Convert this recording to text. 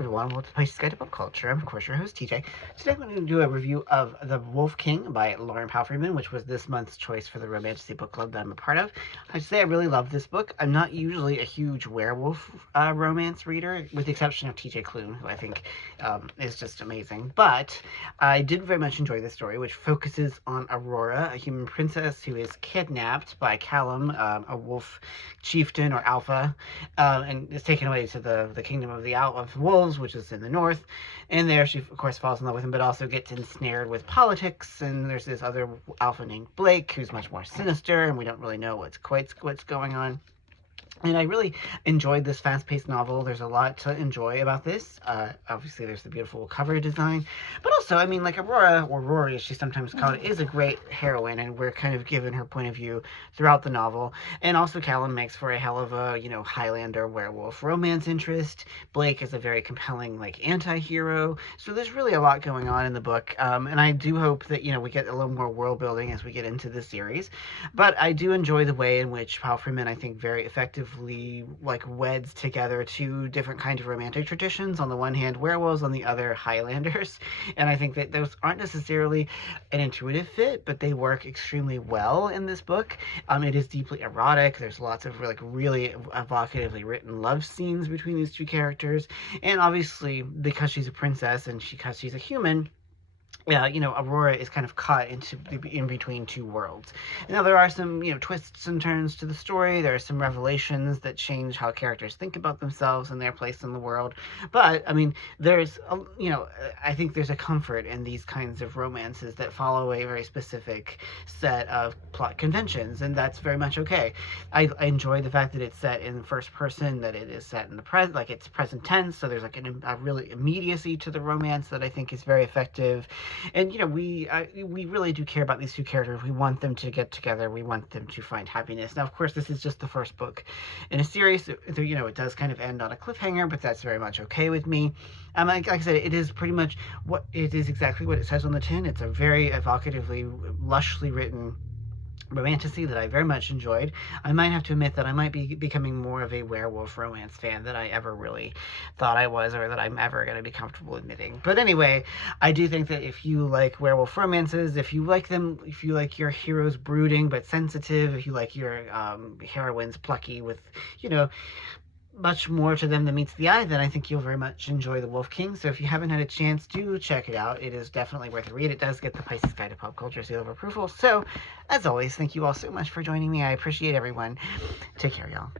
everyone, welcome to Pisces Guide to Pop Culture. I'm of course your host TJ. Today I'm going to do a review of The Wolf King by Lauren Palfreyman, which was this month's choice for the romantasy book club that I'm a part of. I should say I really love this book. I'm not usually a huge werewolf romance reader, with the exception of TJ Klune, who I think is just amazing. But I did very much enjoy this story, which focuses on Aurora, a human princess who is kidnapped by Callum, a wolf chieftain or alpha, and is taken away to the kingdom of the of wolves, which is in the north. And there she of course falls in love with him, but also gets ensnared with politics. And there's this other alpha named Blake, who's much more sinister, and we don't really know what's going on. And I really enjoyed this fast-paced novel. There's a lot to enjoy about this. Obviously, there's the beautiful cover design. But also, I mean, like Aurora, or Rory as she's sometimes called, is a great heroine, and we're kind of given her point of view throughout the novel. And also, Callum makes for a hell of a, Highlander werewolf romance interest. Blake is a very compelling, anti-hero. So there's really a lot going on in the book. And I do hope that, we get a little more world building as we get into the series. But I do enjoy the way in which Palfreyman, I think, very effectively weds together two different kinds of romantic traditions. On the one hand, werewolves, on the other, Highlanders. And I think that those aren't necessarily an intuitive fit, but they work extremely well in this book. It is deeply erotic. There's lots of really evocatively written love scenes between these two characters. And obviously, because she's a princess and because she's a human, Aurora is kind of caught in between two worlds. Now, there are some, twists and turns to the story. There are some revelations that change how characters think about themselves and their place in the world. But, I mean, I think there's a comfort in these kinds of romances that follow a very specific set of plot conventions, and that's very much okay. I enjoy the fact that it's set in first person, that it is set in the present, it's present tense, so there's a really immediacy to the romance that I think is very effective. And, we really do care about these two characters. We want them to get together. We want them to find happiness. Now, of course, this is just the first book in a series. It does kind of end on a cliffhanger, but that's very much okay with me. Like I said, it is pretty much exactly what it says on the tin. It's a very evocatively, lushly written romantasy that I very much enjoyed. I might have to admit that I might be becoming more of a werewolf romance fan than I ever really thought I was, or that I'm ever going to be comfortable admitting. But anyway, I do think that if you like werewolf romances, if you like your heroes brooding but sensitive, if you like your heroines plucky with, much more to them than meets the eye, then I think you'll very much enjoy The Wolf King. So if you haven't had a chance, do check it out. It is definitely worth a read. It does get the Pisces Guide to Pop Culture seal of approval. So, as always, thank you all so much for joining me. I appreciate everyone. Take care, y'all.